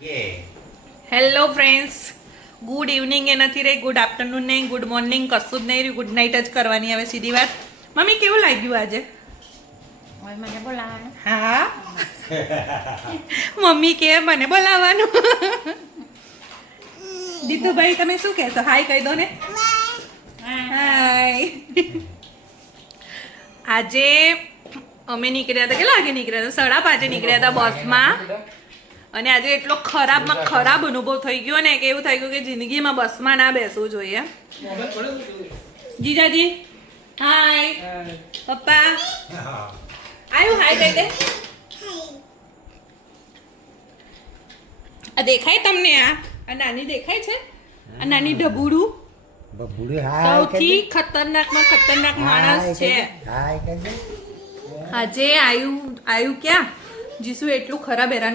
Hello friends, good evening એ નથી રહી, good afternoon નહીં, ગુડ મોર્નિંગ કશું જ નહીં રહ્યું, ગુડ નાઇટ જ કરવાની હવે સીધી વાત. મમ્મી કેવું લાગ્યું આજે? મને બોલાવવાનું. હા મમ્મી કે મને બોલાવવાનું. દીતુભાઈ તમે શું કહેશો? હાય કહી દો ને. હાય. આજે અમે નીકળ્યા હતા, કેટલા વાગે નીકળ્યા હતા? 5:30 નીકળ્યા હતા બસમાં. અને આજે એટલો ખરાબમાં ખરાબ અનુભવ થઈ ગયો ને કે એવું થઈ ગયું કે જિંદગીમાં બસમાં ના બેસવું જોઈએ. જીજાજી હાય. પપ્પા આયુ હાય કહી દે. આ દેખાય તમને? આ નાની દેખાય છે? આ નાની ઢબુડું સૌથી ખતરનાકમાં ખતરનાક માણસ છે. આજે આયુ ક્યાં જીસુ એટલું ખરાબ હેરાન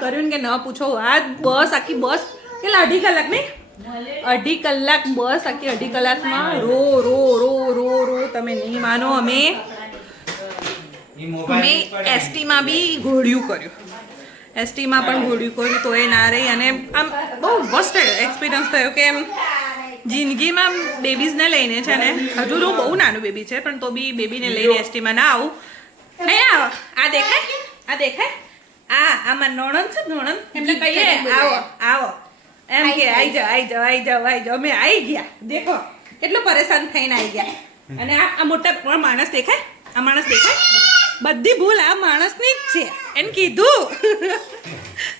કર્યું ને કે ન પૂછો વાત. બસ આખી બસ કેટલા 2.5 કલાક નહીં, 2.5 કલાક બસ આખી 2.5 કલાકમાં રો રો રો રો રો તમે નહીં માનો. અમે એસટીમાં બી ઘોડિયું કર્યું, એસટીમાં પણ ઘોડિયું કર્યું તો એ ના રહી. અને આમ બહુ વર્સ્ટ એક્સપિરિયન્સ થયો કે એમ જિંદગીમાં બેબીઝને લઈને છે ને, હજુ તો બહુ નાનું બેબી છે પણ તો બી બેબીને લઈને એસટીમાં ના આવું. નહીં આવો. આ દેખાય? આ દેખાય? આમાં નણંદ છે, નણંદ એમને કહીએ આવો આવો એમ કે આવી જાઓ. અમે આવી ગયા. દેખો કેટલો પરેશાન થઈને આવી ગયા. અને આ મોટા માણસ દેખાય? આ માણસ દેખાય? બધી ભૂલ આ માણસની જ છે. એને કીધું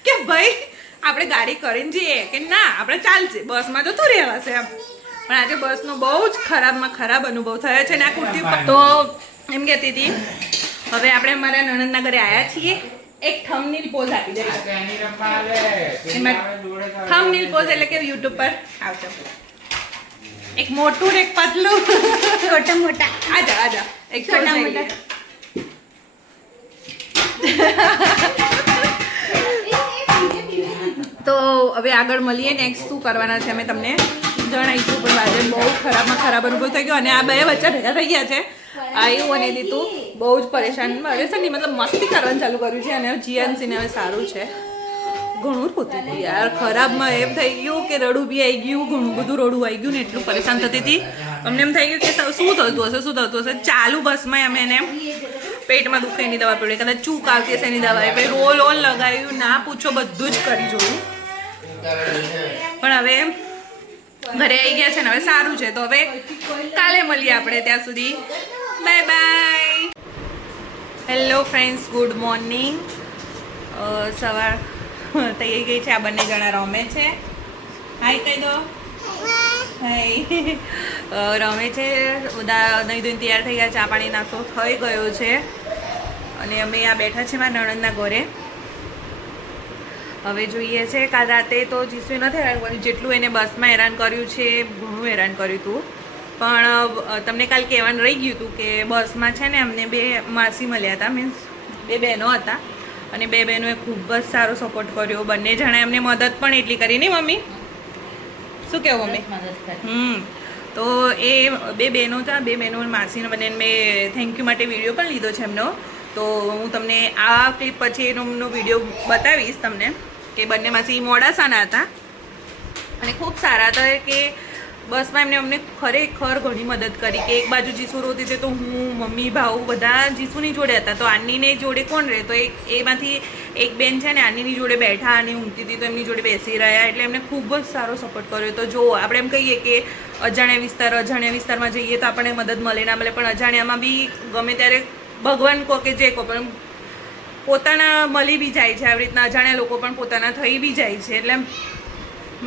કે ભાઈ આપણે ગાડી કરીને જઈએ કે ના આપણે ચાલશે, બસમાં જતું રહેવાશે એમ. પણ આજે બસનો બહુ જ ખરાબમાં ખરાબ અનુભવ થયો છે. ને આ કુર્તી તો એમ કહેતી હતી હવે આપણે અમારા નણંદના ઘરે આવ્યા છીએ. એક થંબનેલ પોઝ આપી દે. થંબનેલ પોઝ એટલે કે યુટ્યુબ પર આવશે. એક મોટું ને એક પતલું. છોટા મોટા. આજા એક છોટા મોટા. તો હવે આગળ મળીએ. નેક્સ્ટ શું કરવાના છે અમે તમને જણાવીશું. પણ આજે બહુ ખરાબમાં ખરાબ અનુભવ થઈ ગયો. અને આ બે વચ્ચે ભેગા થઈ ગયા છે. આયુ અને દીતુ બહુ જ પરેશાન નહીં, મતલબ મસ્તી કરવાનું ચાલુ કર્યું છે. અને જીએનસીને હવે સારું છે. ઘણું હોતું હતું યાર, ખરાબમાં એમ થઈ ગયું કે રડું બી આવી ગયું, ઘણું બધું રડું આવી ગયું ને એટલું પરેશાન થતી હતી. અમને એમ થઈ ગયું કે શું થતું હશે. ચાલુ બસમાં અમે એને પેટમાં દુખે એની દવા પીવડી, કદાચ ચૂક આવતી હશે એની દવા, પછી રોલ લગાવ્યું, ના પૂછો બધું જ કરી જોયું. પણ હવે ઘરે આવી ગયા છે ને હવે સારું છે. તો હવે કાલે મળીએ આપણે. ત્યાં સુધી bye bye. Hello friends, good morning. સવાર થઈ ગઈ છે. આ બંને જણા રમે છે. હાય કહી દો. હાય. રમે છે. બધા નહીં ધોઈને તૈયાર થઈ ગયા. ચા પાણી નાસ્તો થઈ ગયો છે. અને અમે આ બેઠા છે મારા નણંદના ઘરે. હવે જોઈએ છે. કાલ રાતે તો જીસુએ નથી હેરાન કર્યું જેટલું એને બસમાં હેરાન કર્યું છે. ઘણું હેરાન કર્યું હતું. પણ તમને કાલ કહેવાનું રહી ગયું હતું કે બસમાં છે ને અમને 2 માસી મળ્યા હતા, મીન્સ 2 બહેનો હતા. અને 2 બહેનોએ ખૂબ જ સારો સપોર્ટ કર્યો. બંને જણાએ અમને મદદ પણ એટલી કરી. નહીં મમ્મી? શું કહેવું મમ્મી? તો એ 2 બહેનો હતા. 2 બહેનો માસીને બંને મેં થેન્ક યુ માટે વિડીયો પણ લીધો છે એમનો. તો હું તમને આ ક્લિપ પછી એનો વિડીયો બતાવીશ તમને કે બંને માસી મોડાસાના હતા અને ખૂબ સારા હતા. કે બસમાં એમને અમને ખરેખર ઘણી મદદ કરી. કે એક બાજુ જીસુ રોતી હતી તો હું, મમ્મી, ભાઉ બધા જીસુની જોડે હતા. તો આનીને જોડે કોણ રહે? તો એમાંથી એક બેન છે ને આનીની જોડે બેઠા અને ઊંઘતી હતી તો એમની જોડે બેસી રહ્યા. એટલે એમને ખૂબ જ સારો સપોર્ટ કર્યો. તો જો આપણે એમ કહીએ કે અજાણ્યા વિસ્તારમાં જઈએ તો આપણને મદદ મળે ના મળે, પણ અજાણ્યામાં બી ગમે ત્યારે ભગવાન કહો કે જે કહો પણ પોતાના મળી બી જાય છે. આવી રીતના અજાણ્યા લોકો પણ પોતાના થઈ બી જાય છે. એટલે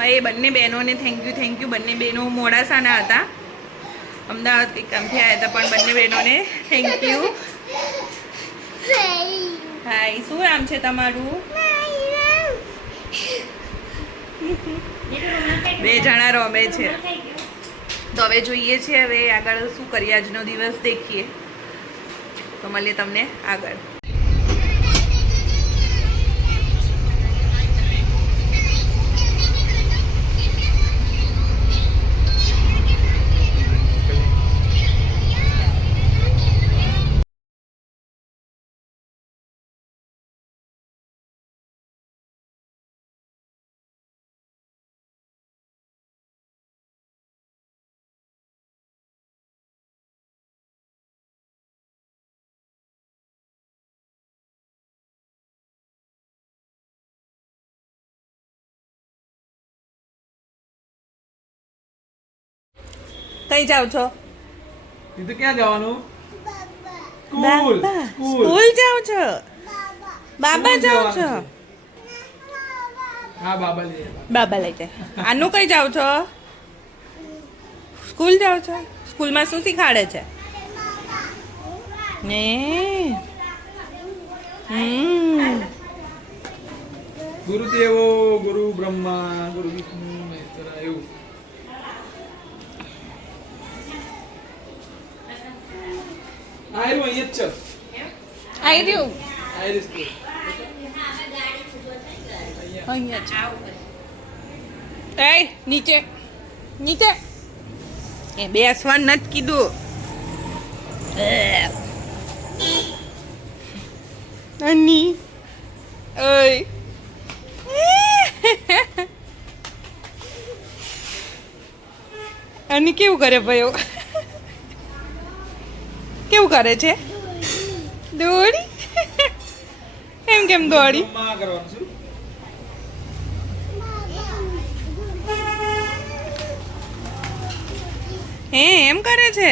એ બંને બહેનોને થેન્ક યુ. બંને બહેનો મોડાસાના હતા, અમદાવાદ કંઈક કામથી આવ્યા હતા. પણ બંને બહેનોને થેન્ક યુ. હાય. શું નામ છે તમારું? 2 જણા રમે છે. તો હવે જોઈએ છીએ હવે આગળ શું કરીએ. આજનો દિવસ દેખીએ. તો મળીએ તમને આગળ. કઈ જાવ છો? તીધું ક્યાં જવાનું? સ્કૂલ. બાબા. સ્કૂલ. સ્કૂલ જાવ છો? બાબા સ્કૂલ જાવ છો? જવાનું હા બાબા લઈ આવ્યા. બાબા લઈ જાય. આનું કઈ જાવ છો? સ્કૂલ જાવ છો? સ્કૂલમાં શું શીખાડે છે? ને ગુરુદેવો ગુરુ બ્રહ્મા ગુરુ વિષ્ણુ મહેશ્વરા એવું. આયરું અહીંયા જ છે. આઈ રહ્યું આયરું સ્કૂલ. અહીંયા છે. એ નીચે નીચે એ બેસવાનું નથી કીધું. અની ઓય અની કેવું કરે ભાઈઓ? કેવું કરે છે? દોડી એમ કેમ દોડી? બ્રહ્મા કરવાનું શું? હે એમ કરે છે?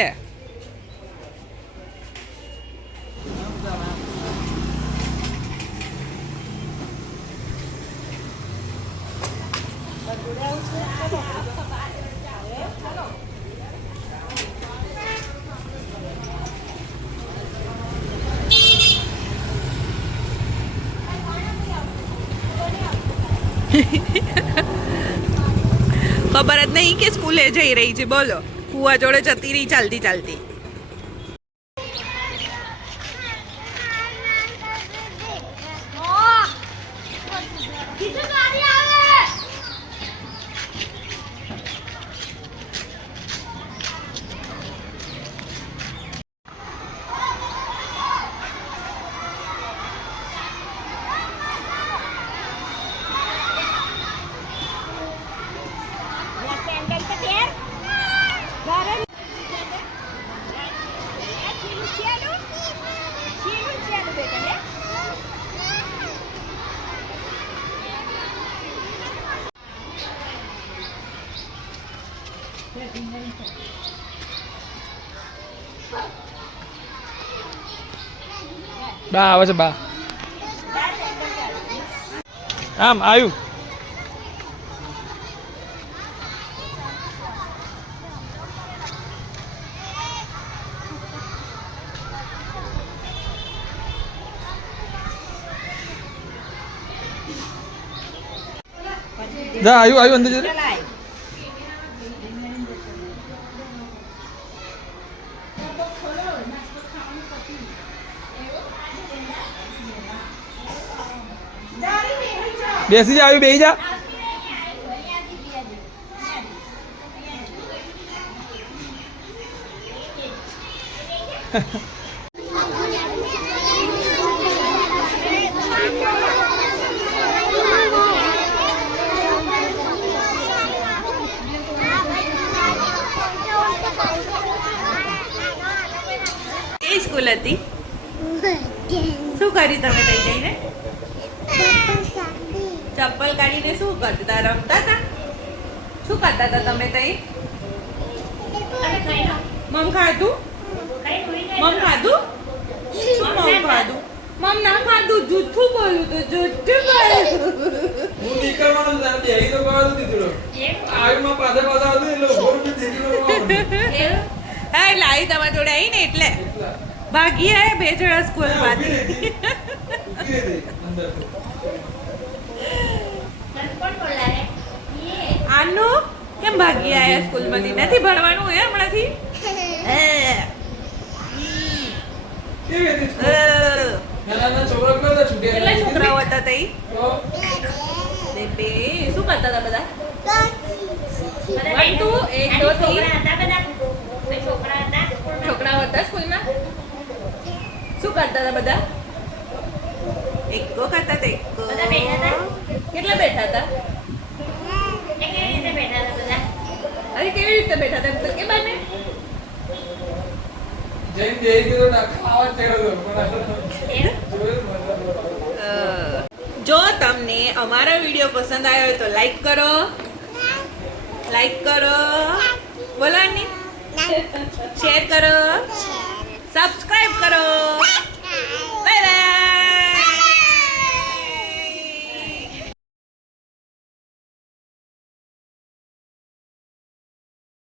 ખબર જ નહીં કે સ્કૂલે જઈ રહી છે. બોલો, કુવા જોડે જતી રહી ચાલતી ચાલતી. બા આવે છે બા. આમ આવ્યું. જા આવ્યું અંદર જરા. બેસી જા આવ્યું બેસી જા. કઈ સ્કૂલ હતી? શું કર્યું તમે તઈ જઈને? ચપ્પલ કાઢીને શું કરતા? રમતા હતા? શું કરતા હતા તમે તઈ? મમ ખાધું? મમ ખાધું? શું મમ ખાધું? મમ ના ખાધું. જૂઠું બોલું તો જૂઠું બોલું. હું નીકળવાનો જ નથી. બેહી તો ગયો દીધો. આવ્યું પાછા પાછા આવતું એટલે ઉભો રહી દીધું. હા લાવી તમારા જોડે આવી ને એટલે એટલા. ભાગી આયા બે જણા સ્કૂલ માંથી. ઊભી રહી અંદર. આનું કેમ ભાગી આયા સ્કૂલ માંથી? નથી ભણવાનું એ હમણાંથી? કેવી હતી સ્કૂલ? નાના છોકરા કેવા છૂટ્યા? કેટલા છોકરાઓ હતા તઈ? તો બે શું કરતા હતા બધા? 1 2 1 2 છોકરાઓ હતા સ્કૂલમાં? શું કરતા હતા બધા? એકો કરતા હતા? એકો. કેટલા બેઠા હતા? અરે કેવી રીતે બેઠા હતા? તો કે બાને જૈન જઈ ગયો ના ખાવા તેડો પણ જો તમને અમારો વિડીયો પસંદ આવ્યો હોય તો લાઈક કરો. લાઈક કરો. બોલો ને. શેર કરો સબસ્ક્રાઇબ કરો